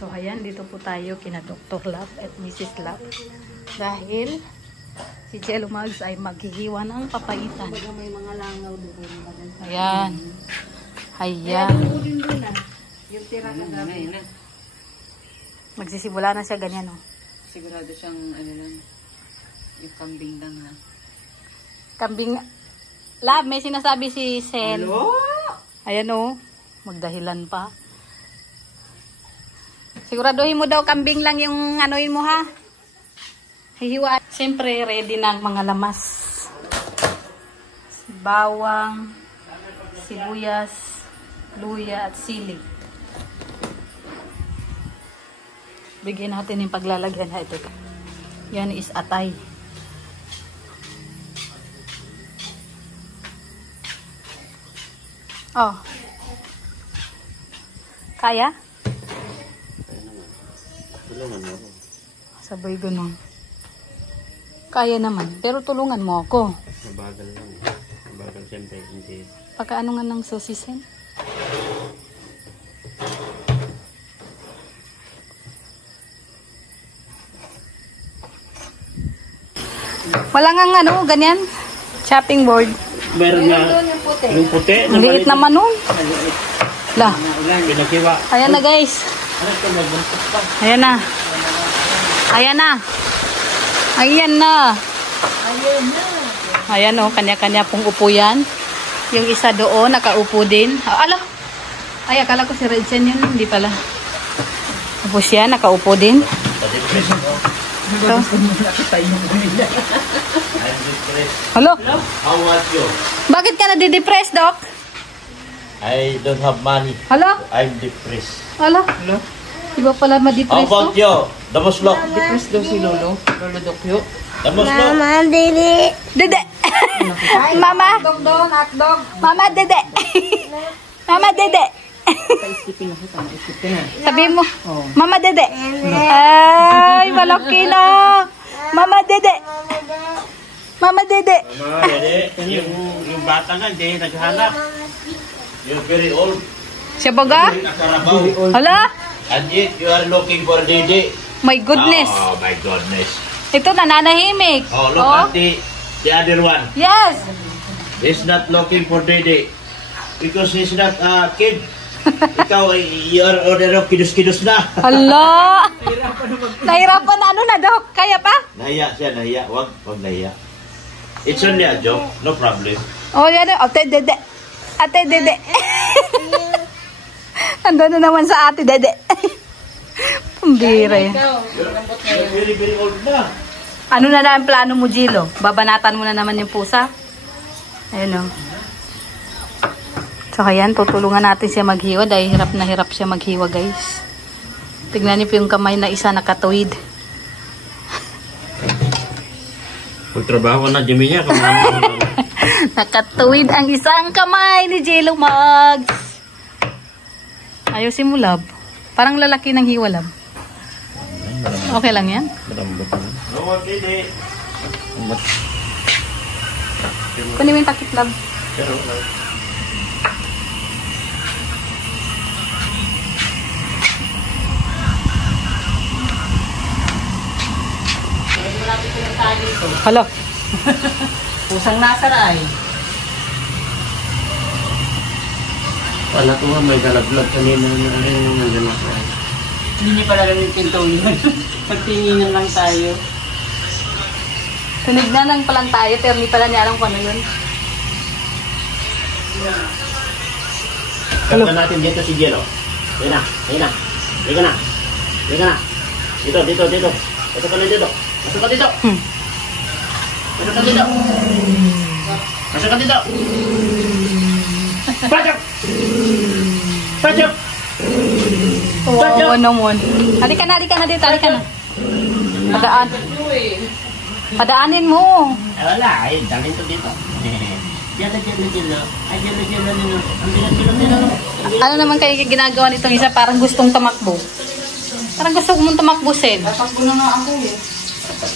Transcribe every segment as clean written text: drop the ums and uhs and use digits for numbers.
So, ayan, dito po tayo kina Dr. Lab at Mrs. Lab. Dahil si Jello Mags ay maghihiwa ng papaitan. May mga langaw doon. Ayan. Ayan. Yung tira na namin. Magsisimula na siya ganyan, oh. Sigurado siyang ano lang. Yung kambing lang ha. Kambing. Lab, may sinasabi si Sen. Hello? Ayan, oh. Magdahilan pa. Siguraduhin mo daw kambing lang yung anuin mo, ha? Hihiwa. Siyempre, ready na ang mga lamas. Bawang, sibuyas, luya, at sili. Bigyan natin yung paglalagyan, ha? Ito. Yan is atay. Oh. Kaya? Tulungan mo ako. Sabay ganun. Kaya naman. Pero tulungan mo ako. Mabagal lang. Mabagal siyempre. Hindi. Pagkaano nga ng sosisin? Wala nga ano, ganyan. Chopping board. Meron na. Yung puti. Ang liit naman nun. Lah. Pinakiwa. Ayan na guys. Ayan na. Ayan na. Ayan na. Ayan o, kanya-kanya pong upo yan. Yung isa doon, nakaupo din. Ala. Ay, akala ko si Redsen yun. Hindi pala. Tapos yan, nakaupo din. Ito. Hello? How was you? Bakit ka nadidepress, Doc? I don't have money. Hello? I'm depressed. Ala. Iba pala How ma-depress about to. you? Damoslok. Depress daw si Lolo. Lolo Dokyo. Damoslok. Dede. Mama. Hotdog doon, hotdog. Mama, dede. Mama, dede. Paisipin ako, tama isipin na. Sabi mo, Oh. Mama, dede. Ay, malaki na. Mama, dede. Mama, dede. Mga dede, yung bata nga, hindi naghanap. You're very old. Siya baga? Nakarabaw. Hala? And yet, you are looking for Dede. My goodness. Oh, my goodness. Ito, nananahimik. Oh, look at the other one. Yes. He's not looking for Dede. Because he's not a kid. Ikaw, you are order of kidus-kidus na. Hala. Nahirapan na ano na, Doc? Kaya pa? Nahiya siya, nahiya. Wag nahiya. It's only a joke. No problem. Oh, yan. Ate, dede. Ate, dede. Ando na naman sa ate, dede. Pambira yan. You're very, very old na. Ano na ang plano mo, Jilo? Babanatan mo na naman yung pusa? Ayun o. So, ayan, tutulungan natin siya maghiwa dahil hirap na hirap siya maghiwa, guys. Tignan niyo po yung kamay na isa nakatuwid. Pagtrabaho na, Jimmy niya. Nakatuwid ang isang kamay ni Jello Mags. Ayusin mo, Lab. Parang lalaki ng hiwa, Lab. Okay lang yan? No, Dede. Kunin mo yung takip, Lab. Pero, Hello. Pusang nasaray. wala ko nga may dalaglag kanina na nandiyan ako. Hindi niya pala rin yung pinto yun. Pagtinginan lang tayo. Tunignan lang palang tayo, pero hindi pala niya alam kung ano yun. Kanta natin dito si Jello. Ayun na, ayun na. Ayun na. Ayun na. Dito. Pasok ka na dito. Pasok ka dito. Pasok ka dito. Pasok ka dito. Pasok! Pasok! Oo naman. Halika na dito, halika na. Padaan. Padaanin mo. Wala, ayun. Dalhin ko dito. Jello. Ay, Jello. Ano naman kayo ginagawa nitong isa? Parang gustong tumakbo. Parang gusto mong tumakbo, Sed. Tatakbo na nga ako eh.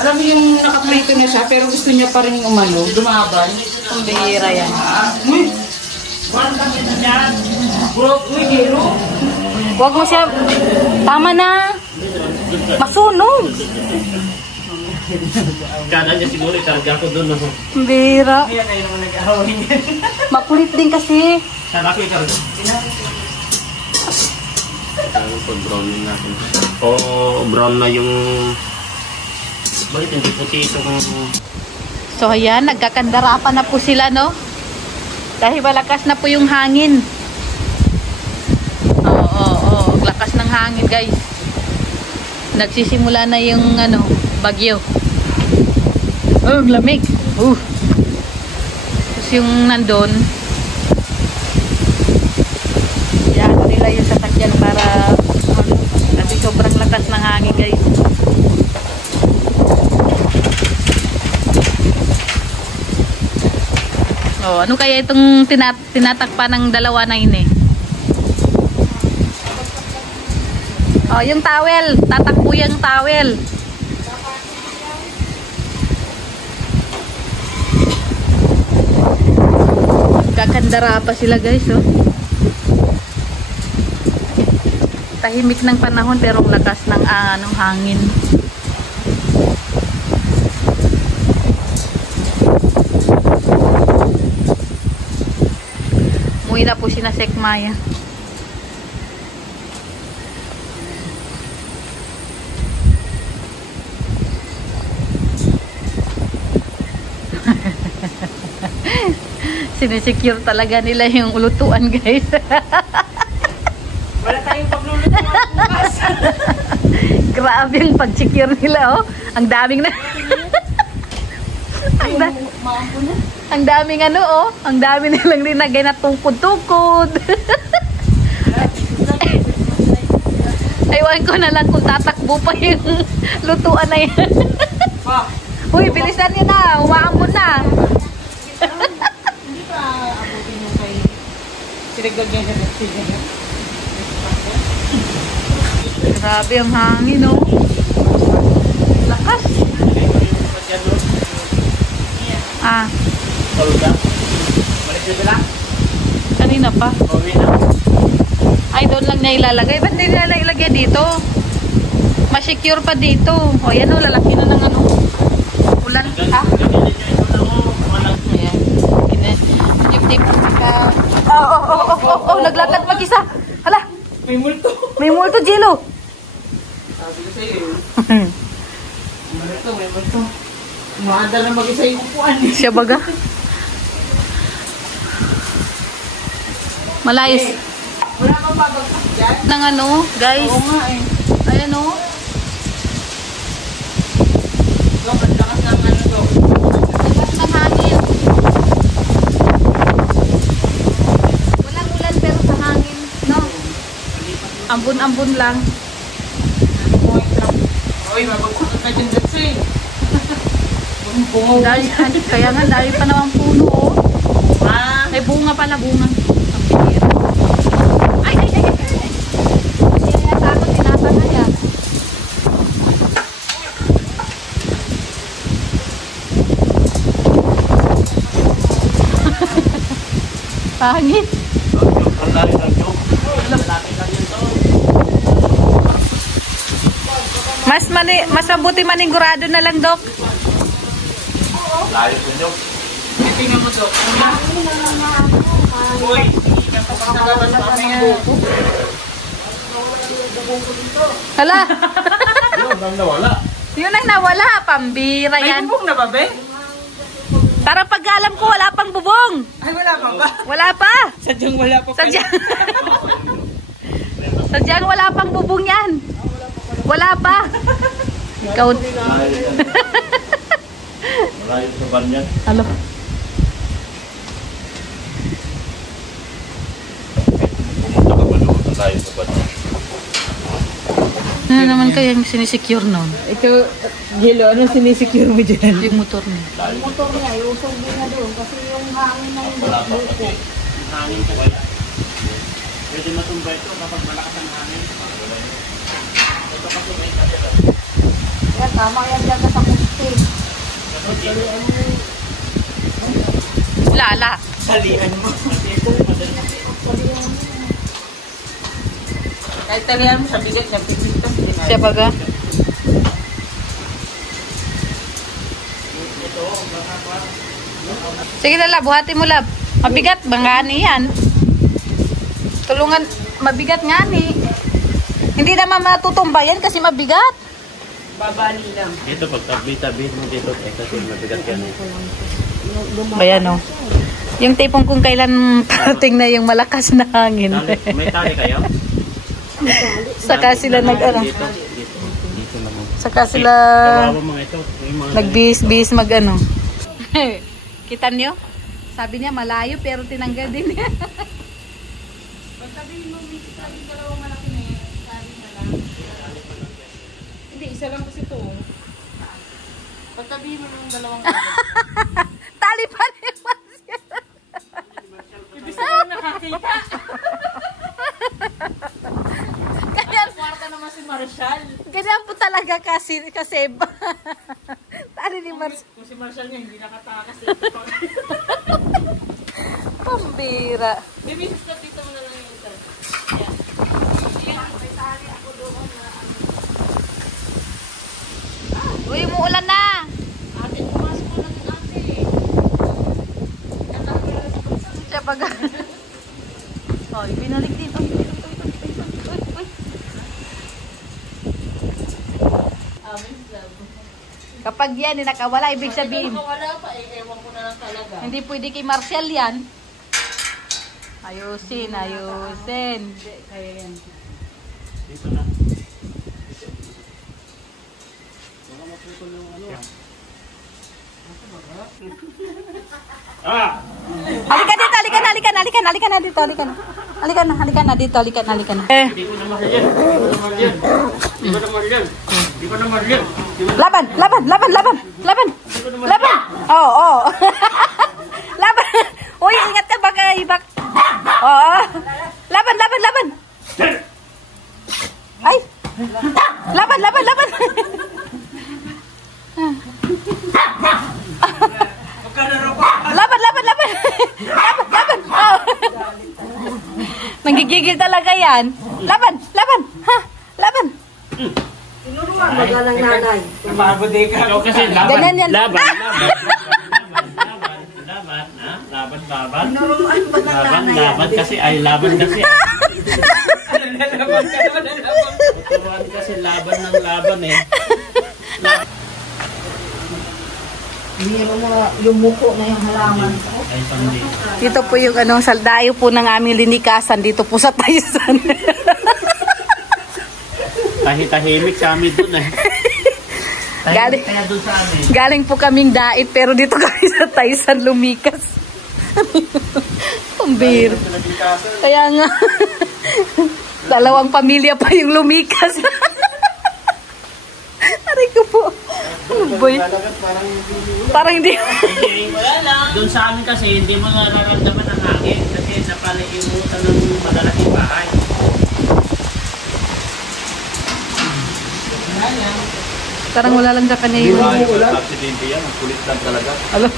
Alam mo yung nakaprito na siya, pero gusto niya pa rin umano, lumaban. Ang bihira yan. Uy! Wala kami na dyan. Bro, uy, Jero. Huwag mo siya. Tama na. Masunog. Kada niya siguro ikarga ko doon. Bira. Kaya kayo naman nag-ahawin yan. Makulit din kasi. Kada ko ikarga. Ito brown natin. Brown na yung... Bakit hindi puti itong... So ayan, nagkakandarapan na po sila, no? Dahil malakas na po yung hangin. Oo. Lakas ng hangin, guys. Nagsisimula na yung bagyo. Oh, ang lamig. Tapos yung nandun, yan nila yung sasakyan para kasi sobrang lakas ng hangin, guys. Oh, ano kaya itong tinatakpa ng dalawa na yun eh? Oh, yung towel. Tatakbo yung towel. Kakandara pa sila, guys, oh. Tahimik ng panahon pero lakas ng hangin. Umuwi na po si na Sekmaya. Sinisecure talaga nila yung ulutuan, guys. Wala tayong paglulutuan bukas. Grabe yung pag-secure nila, oh. Ang daming na... ang daming oh. Ang dami nilang linagay na tukod-tukod. Aywan ko na lang kung tatakbo pa yung lutuan na yan. Uy, bilisan niyo na. Umaambon na. Hindi pa abutin yung kay... Sinagdag niya sa nagsigil. Grabe ang hangin, oh. Lakas. Balik na sila? Kanina pa. Pauwi na? Ay, doon lang niya ilalagay. Ba't hindi nila ilagay dito? Masecure pa dito. O, yan, oh. Lalaki na ng ulan. Ayan. Dip-dip. Naglakad mag-isa. Hala. May multo. May multo, Jilo. Sabi ko sa'yo eh. May multo. Umaandar na mag-isa yung upuan. Siya baga. Malayos. Wala kang babagsak dyan? Ng guys. Oo nga eh. Ayan, oh. Dok, ang lakas ng Dok. Lakas ng hangin. Walang ulan pero sa hangin. No? Ambon-ambon lang. Uy, mabagsak na dyan dyan eh. Dahil, kaya nga, dahil pa naman puno, oh. Ay, bunga pala, bunga. Ang pinira. Ay! Hindi na yata ako tinatangay, ah. Pangit. Mas mabuti manigurado na lang, Dok. Layo po nyo. Tingnan mo Dok. Uy, nagpapagsagalabas pa kami nga. Hala! Yun, ang nawala. Yun ang nawala, pambira May yan. bubong na ba, be? Para pag-alam ko, wala pang bubong. Ay, wala pa ba? Wala pa. Sadyang wala pa pala. Sadyang wala pang bubong yan. Wala pa. Ikaw. Malayo sa banyan. Alo. Pumunta ka pa doon. Malayo sa banyan. Ano naman kayang sinisecure nun? Ito, Gilo, ano sinisecure mo dyan? Yung motor niya. Motor niya, iusog din na doon kasi yung hangin na yung Wala pa buko. kasi. Hangin po kaya. Pwede matumba ito kapag malakas ang hangin. Ito kasi may kaya. Yan, tama yan dyan sa kusti. Lala. Salihan mo. Kahit talihan mo sa bigat niya, pipito. Siya baga. Sige na lab, buhati mo lab. Mabigat, bangani yan. Tulungan, mabigat nga ni. Hindi naman matutumba yan kasi mabigat. Babali lang. Dito, pag tabi-tabi mo dito, kasi mabigat yan. Ayan o. Yung tipong kung kailan parating na yung malakas na hangin. May tali kayo? Saka sila nag-ano. Dito naman. Saka sila Kawawa mga ito. nagbihis-bihis mag-ano. Kita niyo? Sabi niya malayo pero tinanggal din niya. Pagsabihin mo, Mrs. Sabi dalawang malaki na yan. Sabi na lang. Hindi, isa lang kasi ito. Pagsabihin mo ng dalawang Tali pa ni Marcia. ibig sabihin nakakita. Kwarta naman si Marshall. Ganyan po talaga kasi tali ni Marcia. Kung si Marshall niya hindi nakatakas. Pambira. Baby, stop dito mo na lang yung ito. Uy, umuulan na. Ate, pumasok ko lang yung ate. Siya baga. Oh, ibinalik dito. Kapag yan, nakawala, ibig sabihin. Wala pa eh, ewan ko na lang talaga. Hindi pwede kay Marcial yan. Ayusin. Kaya yan. Dito na. Ah! Halika dito, halika na dito, halika na. Halika na. Hindi ko naman yan. Hindi ko naman yan. Laban. Oo. Laban. Uy, ingat ka baka ibak. Oo. Laban. Ay. Laban. Laban. Oh. Nanggigigil talaga yan. Laban. Ha? Laban. Tinuruan mo ng nanay. Napagod eh ka. Ikaw kasi laban. Ganyan yan. Laban. Tinuruan mo ng nanay. Laban kasi ay laban kasi. Nalaban ka naman, nalaban. Turuan kasi laban ng laban eh. Biro na yung muko na yung halaman. Ay, sandi. Dito po yung saldayo po ng aming linikasan dito po sa Taisan. Tahimik sa amin dun eh. Galing, Kaya dun sa amin. galing po kaming dait pero dito kami sa Taisan lumikas. Pambir. Kaya nga. Dalawang pamilya pa yung lumikas. Aray ko po. Ano boy? Parang hindi. Wala lang. Doon sa amin kasi hindi mo nararamdaman ang hangin kasi napalimutan ng malalaking bahay. Parang wala lang sa kanya yung... Aksidente yan, ang kulit lang talaga. Alam.